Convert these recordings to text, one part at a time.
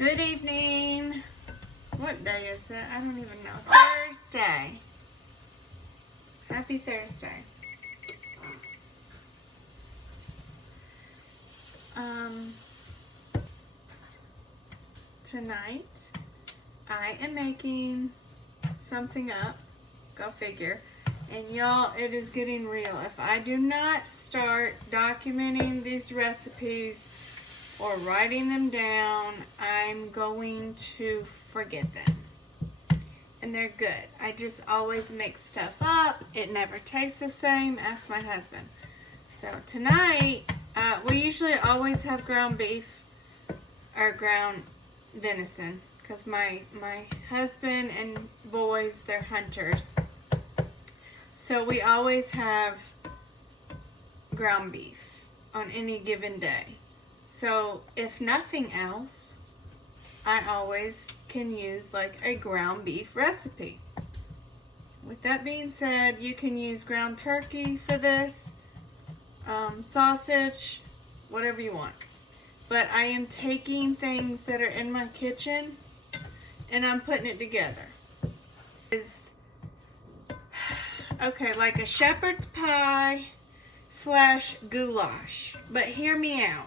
Good evening. What day is it? I don't even know. Thursday. Happy Thursday. Tonight I am making something up. Go figure. And y'all, it is getting real. If I do not start documenting these recipes or writing them down, I'm going to forget them. And they're good. I just always make stuff up. It never tastes the same. Ask my husband. So tonight, we usually always have ground beef or ground venison because my husband and boys, they're hunters. So we always have ground beef on any given day. So if nothing else, I always can use like a ground beef recipe. With that being said, you can use ground turkey for this, sausage, whatever you want. But I am taking things that are in my kitchen and I'm putting it together. Okay, like a shepherd's pie / goulash. But hear me out.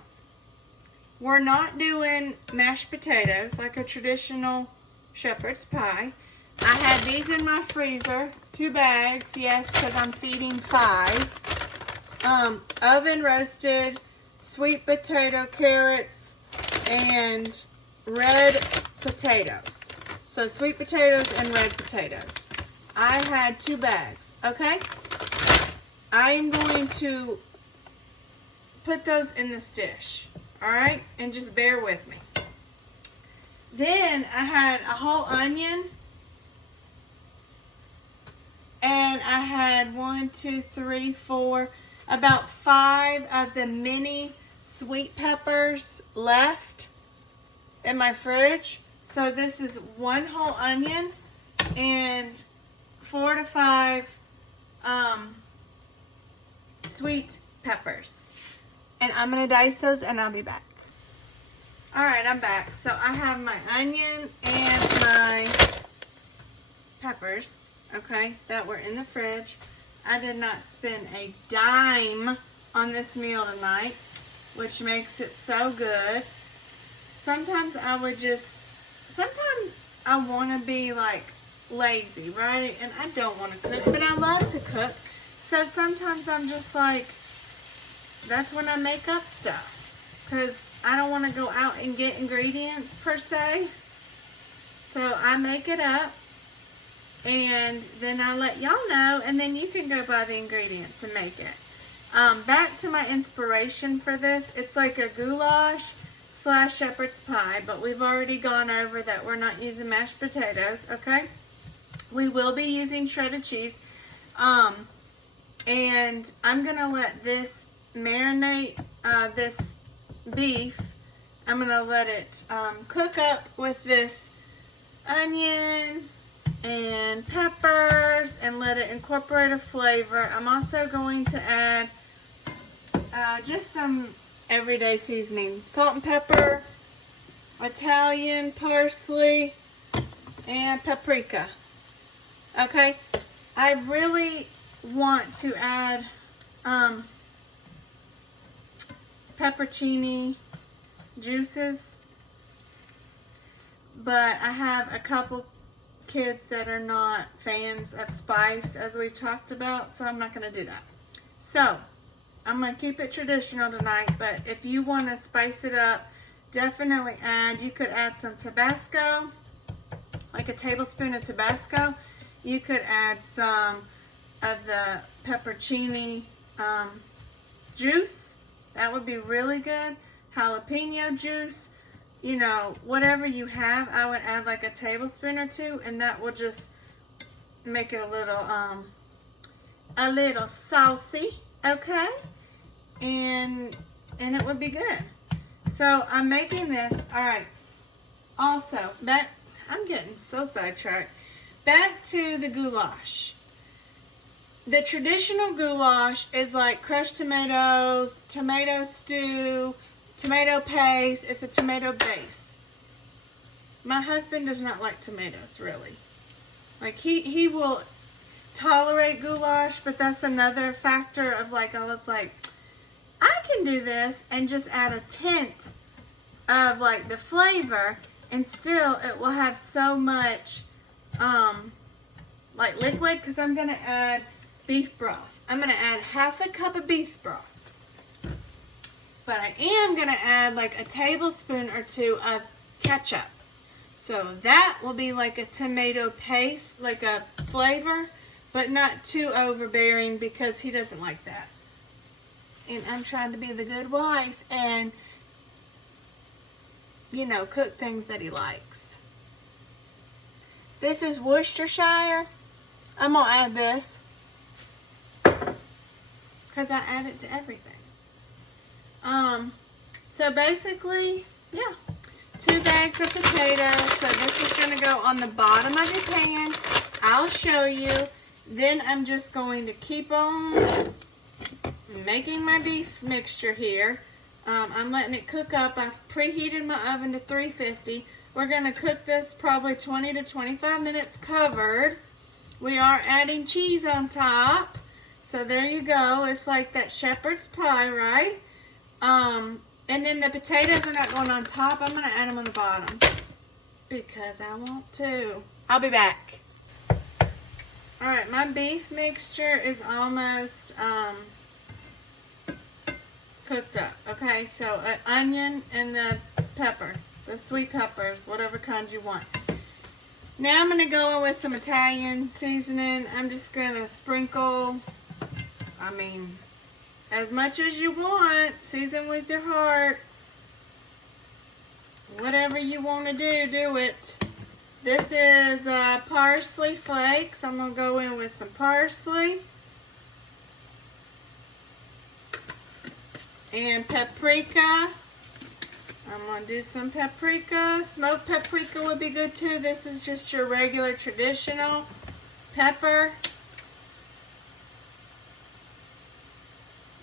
We're not doing mashed potatoes like a traditional shepherd's pie. I had these in my freezer, 2 bags, yes, because I'm feeding 5. Oven roasted sweet potato, carrots, and red potatoes. So sweet potatoes and red potatoes. I had 2 bags, okay? I am going to put those in this dish. Alright, and just bear with me. Then I had a whole onion, and I had 1, 2, 3, 4, about 5 of the mini sweet peppers left in my fridge. So this is 1 whole onion and 4 to 5 sweet peppers. And I'm going to dice those and I'll be back. Alright, I'm back. So I have my onion and my peppers, okay, that were in the fridge. I did not spend a dime on this meal tonight, which makes it so good. Sometimes I want to be like lazy, right? And I don't want to cook, but I love to cook. So sometimes I'm just like, that's when I make up stuff, because I don't want to go out and get ingredients per se. So I make it up and then I let y'all know, and then you can go buy the ingredients and make it. Back to my inspiration for this. It's like a goulash / shepherd's pie, but we've already gone over that we're not using mashed potatoes, okay? We will be using shredded cheese. And I'm going to let this marinate, this beef. I'm going to let it cook up with this onion and peppers and let it incorporate a flavor. I'm also going to add just some everyday seasoning. Salt and pepper, Italian parsley, and paprika. Okay? I really want to add peppercini juices, but I have a couple kids that are not fans of spice, as we've talked about, so I'm not going to do that. So I'm going to keep it traditional tonight, but if you want to spice it up, definitely add, you could add some Tabasco, like a tablespoon of Tabasco. You could add some of the peppercini juice. That would be really good. Jalapeno juice, you know, whatever you have. I would add like a tablespoon or 2, and that will just make it a little saucy, okay? And it would be good. So I'm making this. All right. Also, I'm getting so sidetracked. Back to the goulash. The traditional goulash is like crushed tomatoes, tomato stew, tomato paste. It's a tomato base. My husband does not like tomatoes, really. Like, he will tolerate goulash, but that's another factor of, like, I was like, I can do this and just add a tint of, like, the flavor, and still it will have so much, like, liquid, because I'm going to add beef broth. I'm going to add half a cup of beef broth. But I am going to add, like, a tablespoon or two of ketchup. So that will be like a tomato paste, like a flavor, but not too overbearing because he doesn't like that. And I'm trying to be the good wife and, you know, cook things that he likes. This is Worcestershire. I'm going to add this because I add it to everything. So basically, yeah. 2 bags of potatoes. So this is going to go on the bottom of your pan. I'll show you. Then I'm just going to keep on making my beef mixture here. I'm letting it cook up. I've preheated my oven to 350. We're going to cook this probably 20 to 25 minutes covered. We are adding cheese on top. So there you go. It's like that shepherd's pie, right? And then the potatoes are not going on top. I'm going to add them on the bottom because I want to. I'll be back. Alright, my beef mixture is almost cooked up. Okay, so an onion and the pepper, the sweet peppers, whatever kind you want. Now I'm going to go in with some Italian seasoning. I'm just going to sprinkle, as much as you want. Season with your heart. Whatever you want to do it. This is parsley flakes. I'm going to go in with some parsley. And paprika. I'm going to do some paprika. Smoked paprika would be good too. This is just your regular traditional pepper.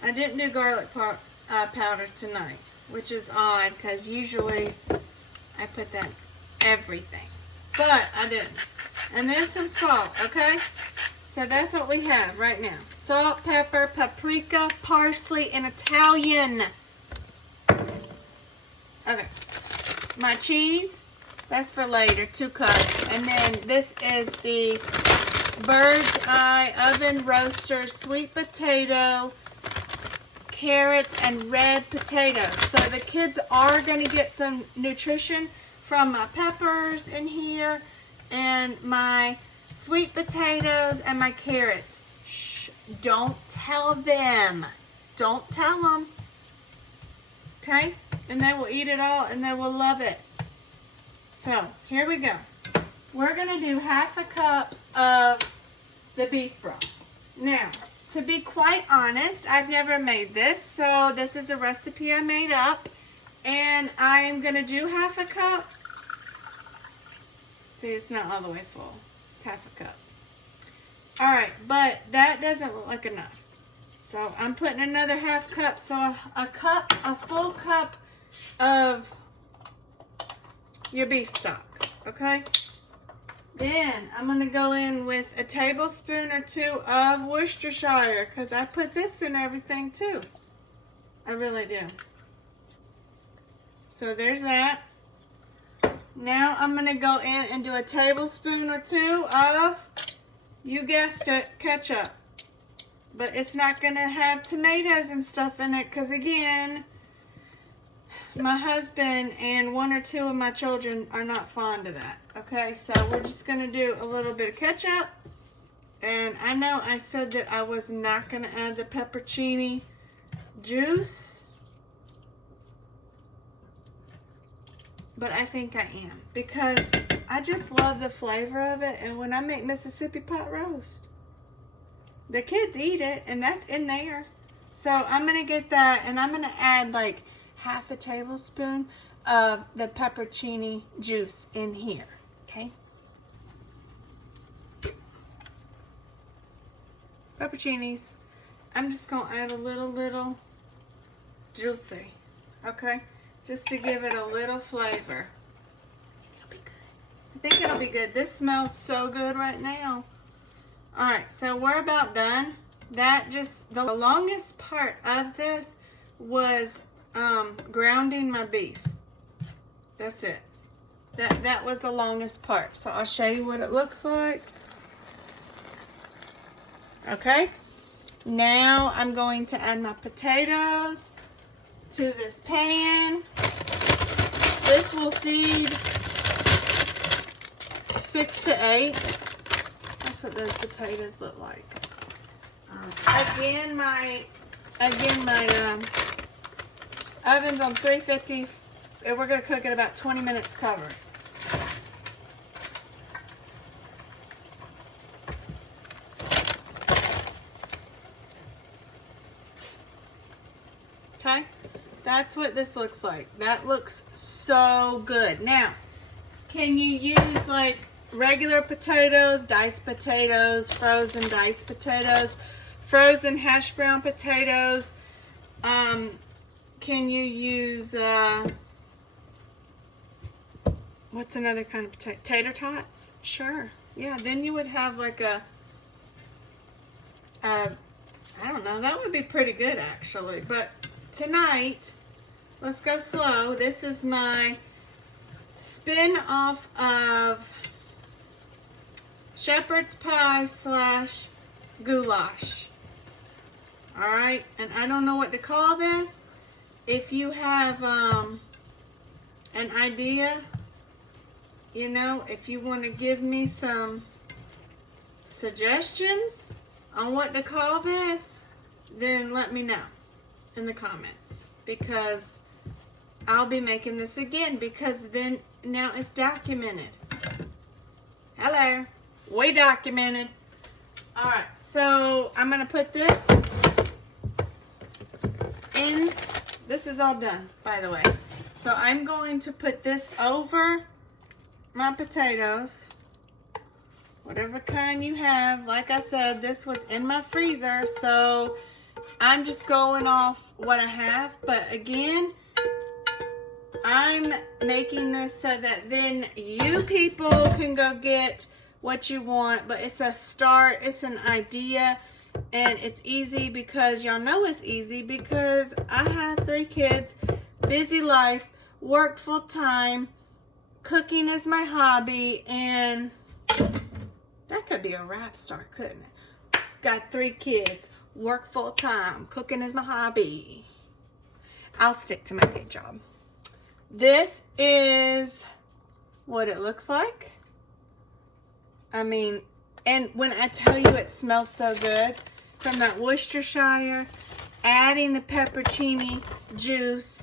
I didn't do garlic powder tonight, which is odd because usually I put that in everything. But I didn't. And then some salt, okay? So that's what we have right now. Salt, pepper, paprika, parsley, and Italian. Okay. My cheese, that's for later, 2 cups. And then this is the Bird's Eye Oven Roaster sweet potato, carrots, and red potatoes. So the kids are going to get some nutrition from my peppers in here and my sweet potatoes and my carrots. Shh, don't tell them. Don't tell them. Okay? And they will eat it all and they will love it. So, here we go. We're going to do half a cup of the beef broth. Now, to be quite honest, I've never made this, so this is a recipe I made up, and I am going to do half a cup. See, it's not all the way full. It's half a cup. Alright, but that doesn't look like enough. So I'm putting another half cup, so a full cup of your beef stock, okay? Then I'm going to go in with a tablespoon or 2 of Worcestershire because I put this in everything too. I really do. So there's that. Now I'm going to go in and do a tablespoon or 2 of, you guessed it, ketchup. But it's not going to have tomatoes and stuff in it because, again, my husband and 1 or 2 of my children are not fond of that. Okay, so we're just going to do a little bit of ketchup. And I know I said that I was not going to add the pepperoni juice. But I think I am. Because I just love the flavor of it. And when I make Mississippi pot roast, the kids eat it. And that's in there. So I'm going to get that. And I'm going to add like half a tablespoon of the pepperoni juice in here. Okay. Pepperonis. I'm just going to add a little juicy. Okay. Just to give it a little flavor. It'll be good. think it'll be good. This smells so good right now. Alright, so we're about done. The longest part of this was grounding my beef. That's it. That was the longest part. So I'll show you what it looks like. Okay. Now I'm going to add my potatoes to this pan. This will feed 6 to 8. That's what those potatoes look like. Again, my oven's on 350, and we're going to cook it about 20 minutes covered. Okay, that's what this looks like. That looks so good. Now, can you use like regular potatoes, diced potatoes, frozen diced potatoes, frozen hash brown potatoes? Can you use, what's another kind of potato? Tater tots? Sure. Yeah, then you would have like I don't know, that would be pretty good actually. But tonight, let's go slow. This is my spin-off of shepherd's pie / goulash. Alright, and I don't know what to call this. If you have an idea, you know, if you want to give me some suggestions on what to call this, then let me know in the comments, because I'll be making this again, because then now it's documented. Hello, way documented. Alright, so I'm going to put this in. This is all done, by the way. So I'm going to put this over my potatoes, whatever kind you have. Like I said, this was in my freezer, so I'm just going off what I have. But again, I'm making this so that then you people can go get what you want. But it's a start, it's an idea. And it's easy because y'all know it's easy because I have 3 kids, busy life, work full time, cooking is my hobby, and that could be a rap star, couldn't it? Got 3 kids, work full time, cooking is my hobby. I'll stick to my day job. This is what it looks like. I mean, and when I tell you it smells so good, from that Worcestershire, adding the peppercini juice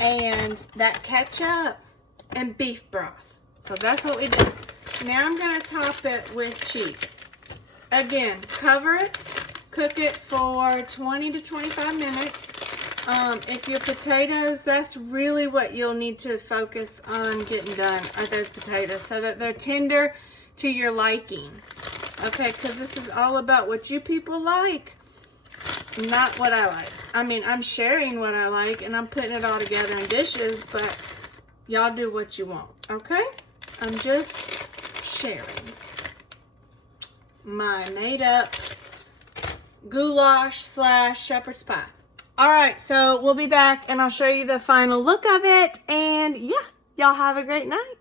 and that ketchup and beef broth. So that's what we do. Now I'm going to top it with cheese. Again, cover it, cook it for 20 to 25 minutes. If your potatoes, that's really what you'll need to focus on getting done, are those potatoes, so that they're tender to your liking. Okay, because this is all about what you people like, not what I like. I mean, I'm sharing what I like, and I'm putting it all together in dishes, but y'all do what you want, okay? I'm just sharing my made-up goulash / shepherd's pie. All right, so we'll be back, and I'll show you the final look of it, and yeah, y'all have a great night.